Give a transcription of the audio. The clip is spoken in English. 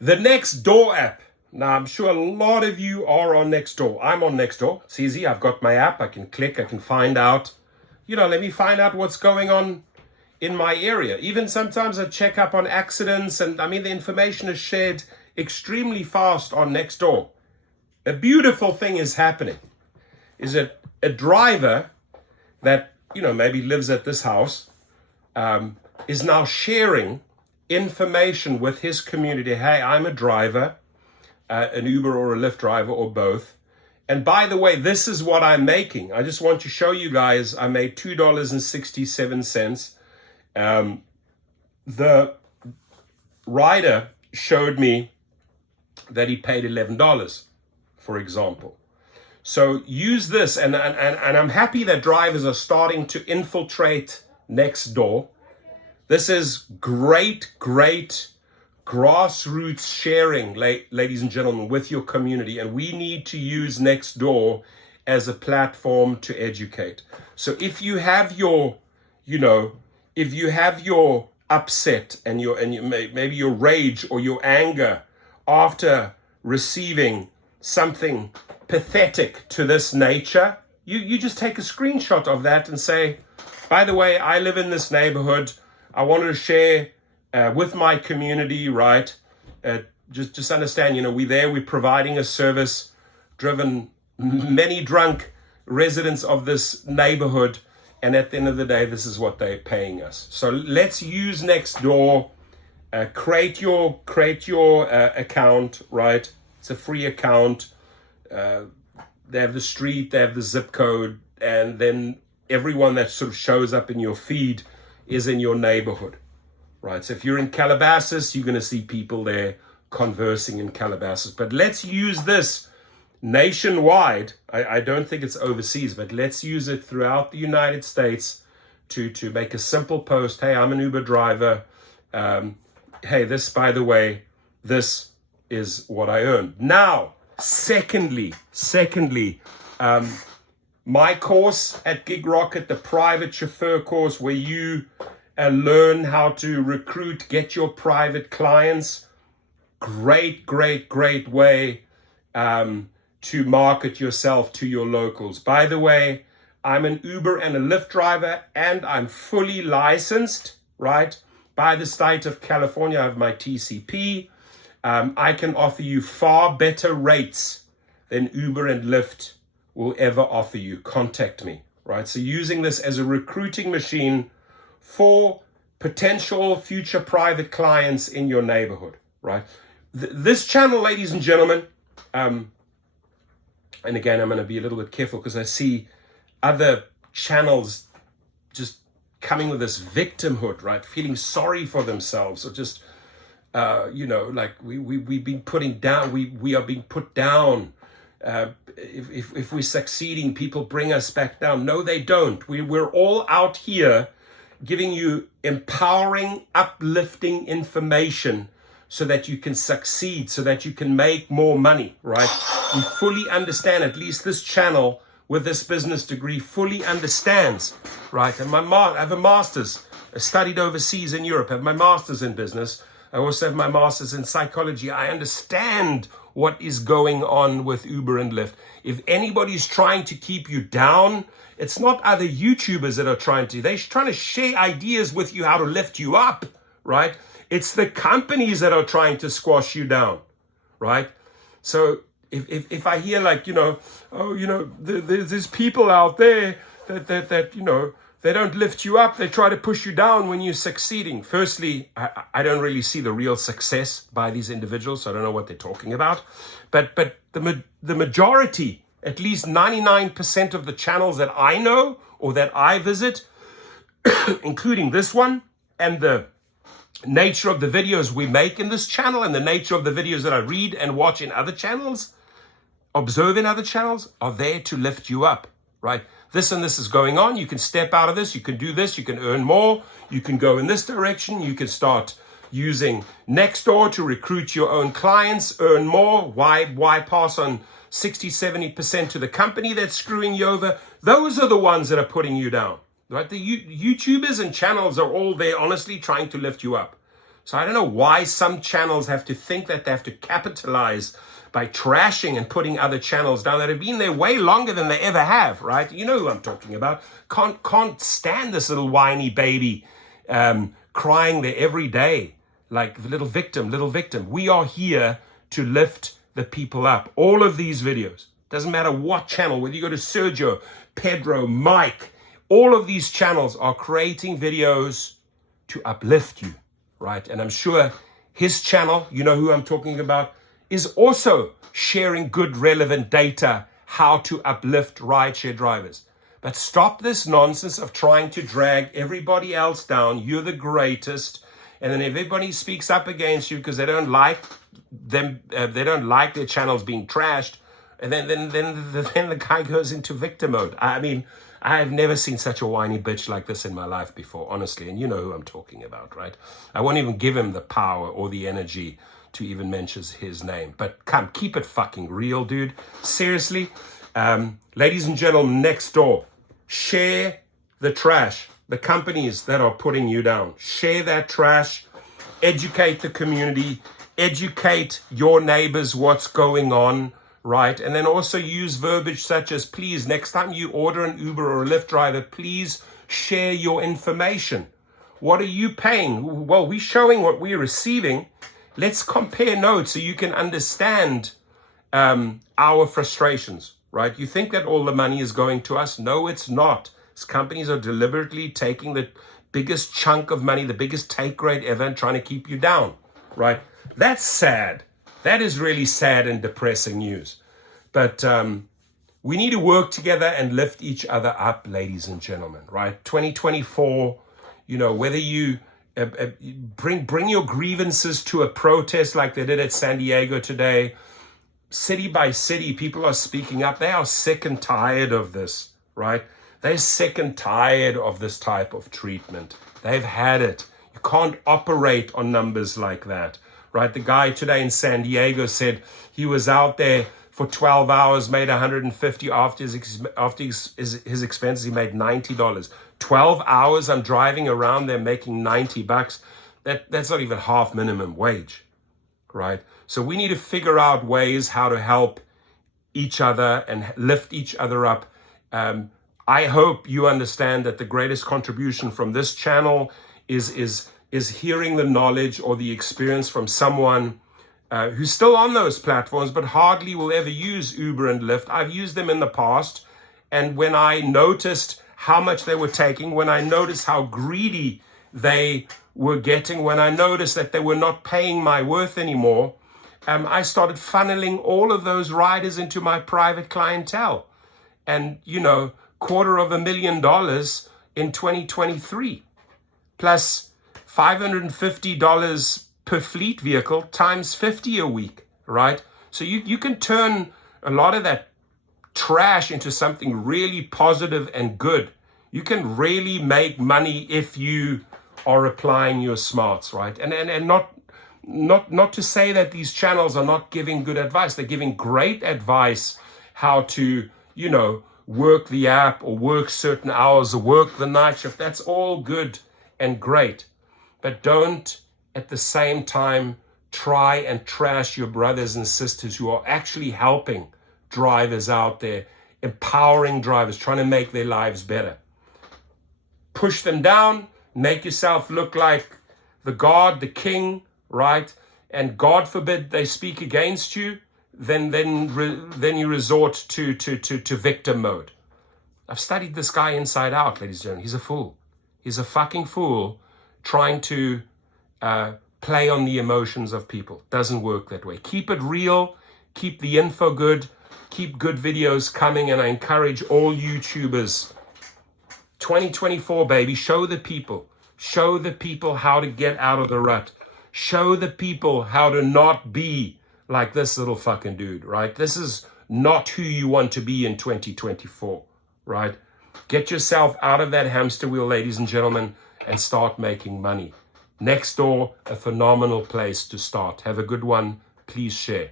The Nextdoor app. Now, I'm sure a lot of you are on Nextdoor. I'm on Nextdoor. It's easy. I've got my app. I can click. I can find out, let me find out what's going on in my area. Even sometimes I check up on accidents, and the information is shared extremely fast on Nextdoor. A beautiful thing is happening. Is that a driver that, maybe lives at this house, is now sharing information with his community. Hey, I'm a driver, an Uber or a Lyft driver or both. And by the way, this is what I'm making. I just want to show you guys, I made $2.67. The rider showed me that he paid $11, for example. So use this, and I'm happy that drivers are starting to infiltrate Nextdoor. This is great grassroots sharing, ladies and gentlemen, with your community. And we need to use Nextdoor as a platform to educate. So if you have your, upset and maybe your rage or your anger after receiving something pathetic to this nature, you just take a screenshot of that and say, by the way, I live in this neighborhood. I wanted to share with my community, right? Just understand, we're providing a service, driven many drunk residents of this neighborhood, and at the end of the day, this is what they're paying us. So let's use Nextdoor. Create your account, right? It's a free account. They have the street, they have the zip code, and then everyone that sort of shows up in your feed is in your neighborhood, right? So if you're in Calabasas, you're going to see people there conversing in Calabasas. But let's use this nationwide. I don't think it's overseas, but let's use it throughout the United States to make a simple post. Hey, I'm an Uber driver. Hey, this, by the way, this is what I earn. Now, secondly, my course at Gig Rocket, the private chauffeur course, where you learn how to recruit, get your private clients. Great way to market yourself to your locals. By the way, I'm an Uber and a Lyft driver, and I'm fully licensed, right, by the state of California. I have my TCP. I can offer you far better rates than Uber and Lyft will ever offer you. Contact me, right? So using this as a recruiting machine for potential future private clients in your neighborhood, right? This channel, ladies and gentlemen, and again, I'm going to be a little bit careful because I see other channels just coming with this victimhood, right? Feeling sorry for themselves, or just, like we've been putting down, we are being put down. If we're succeeding, people bring us back down. No, they don't. We're all out here giving you empowering, uplifting information so that you can succeed, so that you can make more money, right? We fully understand, at least this channel with this business degree fully understands, right? And I have a master's. I studied overseas in Europe. I have my master's in business. I also have my master's in psychology. I understand what is going on with Uber and Lyft. If anybody's trying to keep you down, it's not other YouTubers that are trying to. They're trying to share ideas with you how to lift you up, right? It's the companies that are trying to squash you down, right? So if I hear there's people out there that they don't lift you up, they try to push you down when you're succeeding. Firstly, I don't really see the real success by these individuals, so I don't know what they're talking about. But the majority, at least 99% of the channels that I know or that I visit, including this one, and the nature of the videos we make in this channel, and the nature of the videos that I read and watch in other channels, observe in other channels, are there to lift you up, right? This and this is going on. You can step out of this. You can do this. You can earn more. You can go in this direction. You can start using Nextdoor to recruit your own clients, earn more. Why pass on 60-70% to the company that's screwing you over? Those are the ones that are putting you down, right? The YouTubers and channels are all there, honestly, trying to lift you up. So I don't know why some channels have to think that they have to capitalize by trashing and putting other channels down that have been there way longer than they ever have, right? You know who I'm talking about. Can't stand this little whiny baby crying there every day like little victim. We are here to lift the people up. All of these videos, doesn't matter what channel, whether you go to Sergio, Pedro, Mike, all of these channels are creating videos to uplift you, right? And I'm sure his channel, you know who I'm talking about, is also sharing good, relevant data, how to uplift rideshare drivers. But stop this nonsense of trying to drag everybody else down. You're the greatest. And then everybody speaks up against you because they don't like them, they don't like their channels being trashed. And then the guy goes into victim mode. I mean, I have never seen such a whiny bitch like this in my life before, honestly. And you know who I'm talking about, right? I won't even give him the power or the energy to even mention his name. But come, keep it fucking real, dude. Seriously. Ladies and gentlemen, Nextdoor, share the trash. The companies that are putting you down. Share that trash. Educate the community. Educate your neighbors what's going on, right? And then also use verbiage such as, please, next time you order an Uber or a Lyft driver, please share your information. What are you paying? Well, we're showing what we're receiving. Let's compare notes so you can understand our frustrations, right? You think that all the money is going to us? No, it's not. These companies are deliberately taking the biggest chunk of money, the biggest take rate ever, and trying to keep you down, right? That's sad. That is really sad and depressing news. But we need to work together and lift each other up, ladies and gentlemen, right? 2024, you know, whether you bring your grievances to a protest like they did at San Diego today, city by city, people are speaking up. They are sick and tired of this, right? They're sick and tired of this type of treatment. They've had it. You can't operate on numbers like that, right? The guy today in San Diego said he was out there for 12 hours, made $150 after his expenses. He made $90. 12 hours I'm driving around there making $90. That's not even half minimum wage, right? So we need to figure out ways how to help each other and lift each other up. I hope you understand that the greatest contribution from this channel is hearing the knowledge or the experience from someone who's still on those platforms, but hardly will ever use Uber and Lyft. I've used them in the past. And when I noticed how much they were taking, when I noticed how greedy they were getting, when I noticed that they were not paying my worth anymore, I started funneling all of those riders into my private clientele. And, you know, $250,000 in 2023, plus $550 per fleet vehicle times 50 a week, right? So you can turn a lot of that trash into something really positive and good. You can really make money if you are applying your smarts, right? And not to say that these channels are not giving good advice. They're giving great advice how to, you know, work the app or work certain hours or work the night shift. That's all good and great. But don't at the same time try and trash your brothers and sisters who are actually helping drivers out there, empowering drivers, trying to make their lives better. Push them down, make yourself look like the god, the king, right? And God forbid they speak against you, then you resort to victim mode. I've studied this guy inside out, ladies and gentlemen. He's a fool. He's a fucking fool trying to play on the emotions of people. Doesn't work that way. Keep it real. Keep the info good. Keep good videos coming. And I encourage all YouTubers, 2024, baby, show the people. Show the people how to get out of the rut. Show the people how to not be like this little fucking dude, right? This is not who you want to be in 2024, right? Get yourself out of that hamster wheel, ladies and gentlemen, and start making money. Nextdoor, a phenomenal place to start. Have a good one. Please share.